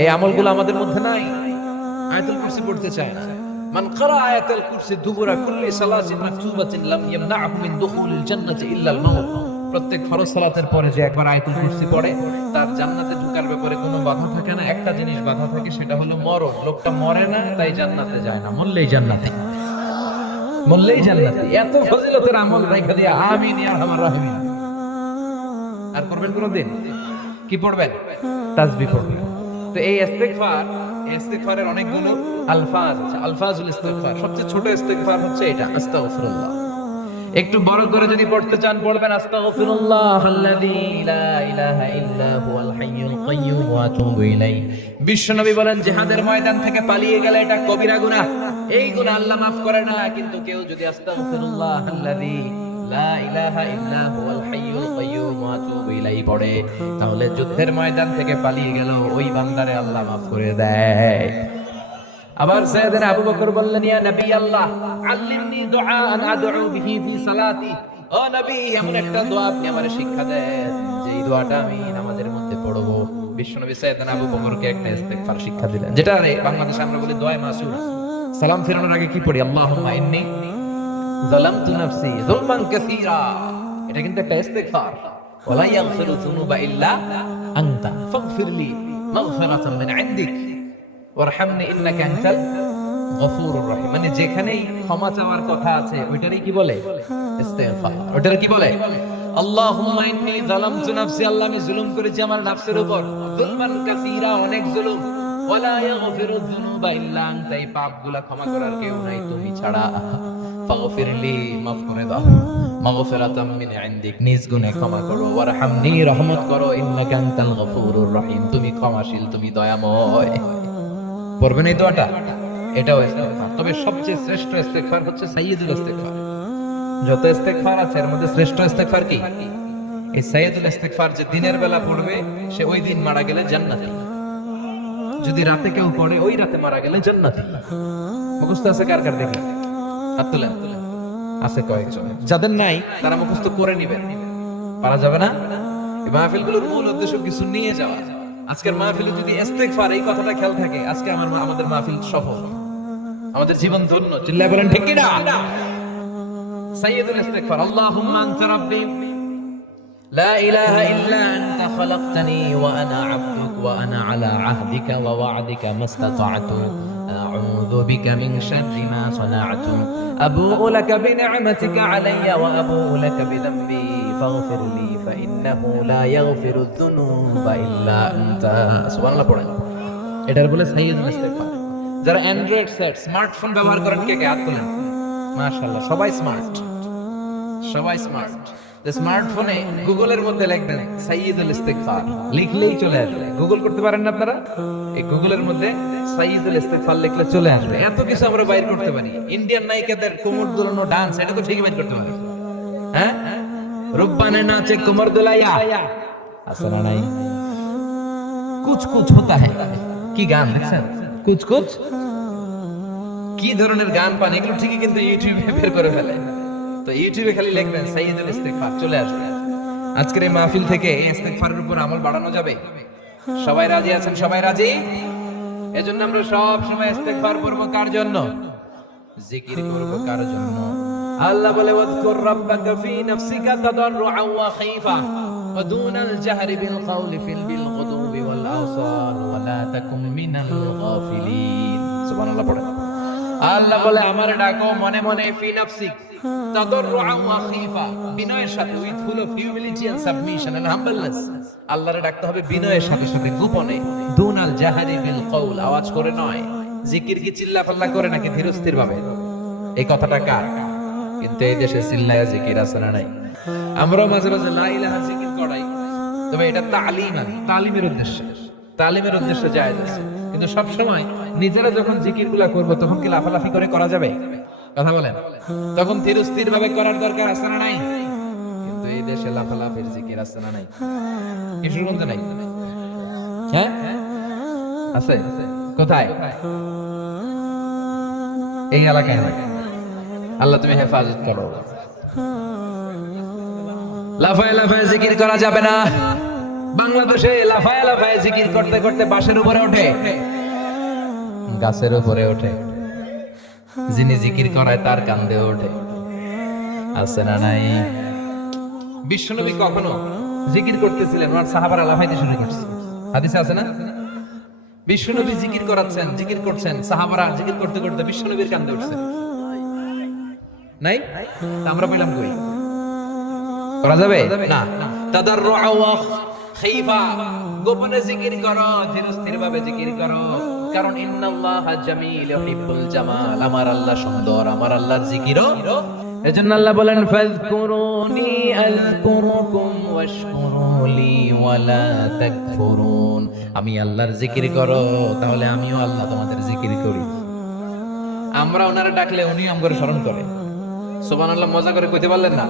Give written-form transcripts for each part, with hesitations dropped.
এই আমলগুলো আমাদের মধ্যে নাই। আয়াতুল কুরসি পড়তে চায় না। মান ক্বারা আয়াতুল কুরসি দুবুরা কুল্লি সালাতিন মাকতুবাতিন লাম ইয়ামনাহু মিন দুখুলিল জান্নাতি ইল্লা আল মাউত। প্রত্যেক ফরজ সালাতের পরে যে একবার আয়াতুল কুরসি পড়ে তার জান্নাতে ঢোকার ব্যাপারে কোনো বাধা থাকে না। একটা জিনিস বাধা থাকে, সেটা হলো মরণ। লোকটা মরে না, তাই জান্নাতে যায় না। মরলেই জান্নাতে, মরলেই জান্নাতে। এত ফজিলতের আমল রাইখা দিয়া আমিন ইয়া আরহামার রাহিমিন। আর করবেন কোনদিন? কি পড়বেন? তাসবিহ পড়বেন। তো এই ইস্তিগফারের অনেকগুলো আলফাজ আছে। আলফাজুল ইস্তিগফার, সবচেয়ে ছোট ইস্তিগফার হচ্ছে এটা, আস্তাগফিরুল্লাহ। একটু বড় করে যদি পড়তে চান পড়বেন আস্তাগফিরুল্লাহ আল্লাযী লা ইলাহা ইল্লা হুয়াল হাইয়ুল কাইয়্যুম ওয়া আতুবু ইলাইহি। বিশ্বনবী বলেন, জিহাদের ময়দান থেকে পালিয়ে গেলে এটা কবিরা গুনাহ। এই গুনাহ আল্লাহ মাফ করে না, কিন্তু কেউ যদি আস্তাগফিরুল্লাহ আল্লাযী লা ইলাহা ইল্লা হুয়াল হাইয়ুল কাইয়্যুম ওয়া আতুবু ইলাইহি পড়ে, তাহলে যুদ্ধের ময়দান থেকে পালিয়ে গেল ওই বান্দারে আল্লাহ মাফ করে দেয়। আবার সাইয়েদনা আবু বকর বললেন, ইয়া নবী আল্লাহ আল্লিমনি দুআআন আদউ বিহি ফি সালাতি। ও নবী, এমন একটা দোয়া আপনি আমারে শিক্ষা দেন যে এই দোয়াটা আমি নামাজের মধ্যে পড়ব। বিশ্বনবী সাইয়েদনা আবু বকরকে একটা ইস্তিগফার শিক্ষা দিলেন, যেটা বাংলাদেশে আমরা বলি দোয়া মাসুরা। সালাম ফেরানোর আগে কি পড়ি? আল্লাহুম্মা ইন্নী যালামতু নাফসি যুলমান কাসীরা। এটা কিন্তু একটা ইস্তিগফার। ওয়ালা ইয়াগফিরু যুনুবা ইল্লা আনতা ফাগফিরলি মাগফিরাতাম মিন ইনদিক ওয়ারহামনি ইন্নাকা আনতাল গফুরুর রহিম। মানে যেখানেই ক্ষমা চাওয়ার কথা আছে ওইটারই কি বলে? ইস্তিগফার। ওইটার কি বলে? আল্লাহুম্মা ইন্নী যালামতু নাফসি, আল্লাহ আমি জুলুম করেছি আমার নফসের উপর, যুলমান কাসীরা, অনেক জুলুম। ওয়ালা ইয়াগফিরু যুনুবা ইল্লা আনতা, এই পাপগুলা ক্ষমা করার কেউ নাই তুমি ছাড়া। ফাগফিরলি, মাফ করে দাও, মাগফিরাতাম মিন ইনদিক, নিজ গুনাহ ক্ষমা করো, ওয়ারহামনি, রহমত করো, ইন্নাকা আনতাল গফুরুর রহিম, তুমি ক্ষমাশীল, তুমি দয়াময়। পড়বেন এই দোয়াটা, এটাও ইস্তিগফার। তবে সবচেয়ে শ্রেষ্ঠ ইস্তিগফার হচ্ছে সাইয়্যিদুল ইস্তিগফার। যত ইস্তিগফার আছে এর মধ্যে শ্রেষ্ঠ ইস্তিগফার কি? এই সাইয়্যিদুল ইস্তিগফার। যে দিনের বেলা পড়বে সে ওই দিন মারা গেলে জান্নাতি। যদি রাতে কেউ পড়ে ওই রাতে মারা গেলে জান্নাতি। মুখস্থ আছে কার কার? দেখি হাত তোলেন। আছে কয়েকজন, যাদের নাই তারা মুখস্থ করে নেবেন। পারা যাবে না? এই মাহফিলগুলোর মূল উদ্দেশ্য কিছু নিয়ে যাওয়া। আজকের মাহফিলে যদি ইস্তিগফার এই কথাটা খেয়াল থাকে, আজকে আমাদের মাহফিল সফল, আমাদের জীবন ধন্য। চিল্লায় বলেন ঠিক কি না? সাইয়্যিদুল ইস্তিগফার, আল্লাহুম্মা আনতা রাব্বি লা ইলাহা ইল্লা আনতা খালাকতানি ওয়া আনা আবদুক ওয়া আনা আলা আহদিকা ওয়া ওয়া'দিকা মাসতাতা'তু আউযু বিকা মিন শাররি মা সানা'তু আবুউ লাকা বিনি'মাতিকা আলাইয়া ওয়া আবুউ লাকা বিযামবি ফাগফিরলি ফাইন্নাহু লা ইয়াগফিরু যুনুবা ইল্লা আনতা। সুবহানাল্লাহ পড়েন। এটার বলে সাইয়্যিদুল ইস্তিগফার। যারা অ্যান্ড্রয়েড সেট, স্মার্টফোন ব্যবহার করেন কে কে হাত তোলেন? মাশাআল্লাহ, সবাই স্মার্ট, সবাই স্মার্ট। স্মার্টফোনে গুগলের মধ্যে লিখবেন সাইয়্যিদুল ইস্তিগফার, লিখলেই চলে আসবে। গুগল করতে পারেন না আপনারা? এই গুগলের মধ্যে সাইয়্যিদুল ইস্তিগফার লিখলে চলে আসবে। এত কিছু আমরা বাইর করতে পারি। ইন্ডিয়ান নায়িকাদের কোমর দোলানো ডান্স, এটা তো ঠিকই বাইর করতে পারি। হ্যাঁ, রূপবানে নাচে কোমর দোলাইয়া, আছে না নাই? কুছ কুছ হোতা হ্যায়, কি গান দেখছেন? কুছ কুছ, কি ধরনের গান পান, এগুলো ঠিকই কিন্তু ইউটিউবে বের করে ফেলে। তো ইউটিউবে খালি লিখবেন সাইয়্যিদুল ইস্তিগফার, চলে আসবে। আজকের এই মাহফিল থেকে এই ইস্তিগফারের উপর আমল বাড়ানো যাবে। সবাই রাজি আছেন? সবাই রাজি? এজন্য আমরা সব সময় ইস্তিগফার করব কার জন্য? জিকির করব কার জন্য? আল্লাহ বলে, ওয়াজকুর রাব্বাকা ফি নাফসিকা তাদাররুআন ওয়া খাইফা ওয়া দুনাল জাহরি বিল কওলি ফিল গুদুবি ওয়াল আওসাল ওয়া লা তাকুন মিনাল গাফিলিন। সুবহানাল্লাহ পড়ে। আল্লাহ বলে, আমারে ডাকো মনে মনে, ফি নাফসিক তাদাররুআন ওয়া খাইফা, বিনয়ের সাথে, with full of humility and submission and humbleness. আল্লাহরে ডাকতে হবে বিনয়ের সাথে সাথে, গোপনে। দুনাল জাহরি বিল কওল, আওয়াজ করে নয়। জিকির কি চিল্লাপাল্লা করে নাকি ধীরস্থির ভাবে? এই কথাটা কার? কিন্তু এই দেশে চিল্লায়া জিকির আছে না নাই? আমরাও মাঝে মাঝে লা ইলাহা জিকির করাই, তবে এটা তালিমের উদ্দেশ্যে, তালিমের উদ্দেশ্যে জায়েজ আছে। কিন্তু সব সময় নিজেরা যখন জিকিরগুলা করব তখন কি লাফালাফি করে করা যাবে? কথা বলেন। তখন ধীরস্থির ভাবে করার দরকার আছে না নাই? কিন্তু এই দেশে লাফালাফির জিকির আছে না নাই? কিশোরগঞ্জে নাই? হ্যাঁ আছে। কোথায়? এই এলাকায় নাই। আল্লাহ তুমি হেফাজত করো। লাফায় লাফায় জিকির করা যাবে না। বাংলাদেশে লাফায় লাফায় জিকির করতে করতে বাসের উপরে ওঠে, গাছের উপরে ওঠে, যিনি জিকির করায় তার কান্দে ওঠে। আছে না নাই? বিশ্বনবী কখনো জিকির করতেছিলেন, ওনার সাহাবারা লাফাইতে শুরু করছে। হাদিসে আছে না? বিশ্বনবী জিকির করাচ্ছেন, জিকির করছেন, সাহাবারা জিকির করতে করতে বিশ্বনবীর কান্দে উঠছে। নাই? তা আমরা পেলাম কই? করা যাবে না। তাদাররুআ ওয়া খাইফা, গোপনে জিকির করো, ধীরস্থির ভাবে জিকির করো, কারণ ইন্নাল্লাহা জামিল ইউহিব্বুল জামাল, আমার আল্লাহ সুন্দর, আমার আল্লাহর জিকিরও। এজন্য আল্লাহ বলেন ফাযকুরুনি আযকুরুকুম ওয়াশকুরুলি ওয়ালা তাকফুরুন, আমি আল্লাহর জিকির করো, তাহলে আমিও আল্লাহ তোমাদের জিকির করি। আমরা ওনারে ডাকলে উনি আমগরে স্মরণ করে। সুবহানাল্লাহ, মজা করে কইতে পারলেন না?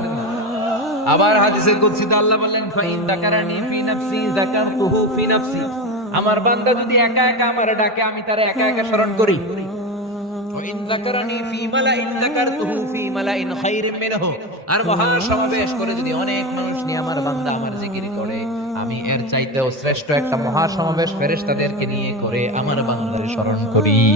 আবার হাদিসে কুদসিতে আল্লাহ বলেন ফাইন যাকারানি ফি নাফসি যাকারতুহু ফি নাফসি, আমার বান্দা যদি একা একা আমারে ডাকে, আমি তারে একা একা স্মরণ করি। ওয়া ইন যাকারানি ফি মালাইন যাকারতুহু ফি মালাইন খায়রিন মিনহু, আর মহা সমাবেশ করে যদি অনেক মানুষ নিয়ে আমার বান্দা আমার জিকির করে, আমি এর চাইতেও শ্রেষ্ঠ একটা মহা সমাবেশ ফেরেশতাদেরকে নিয়ে করে আমার বান্দারে স্মরণ করি।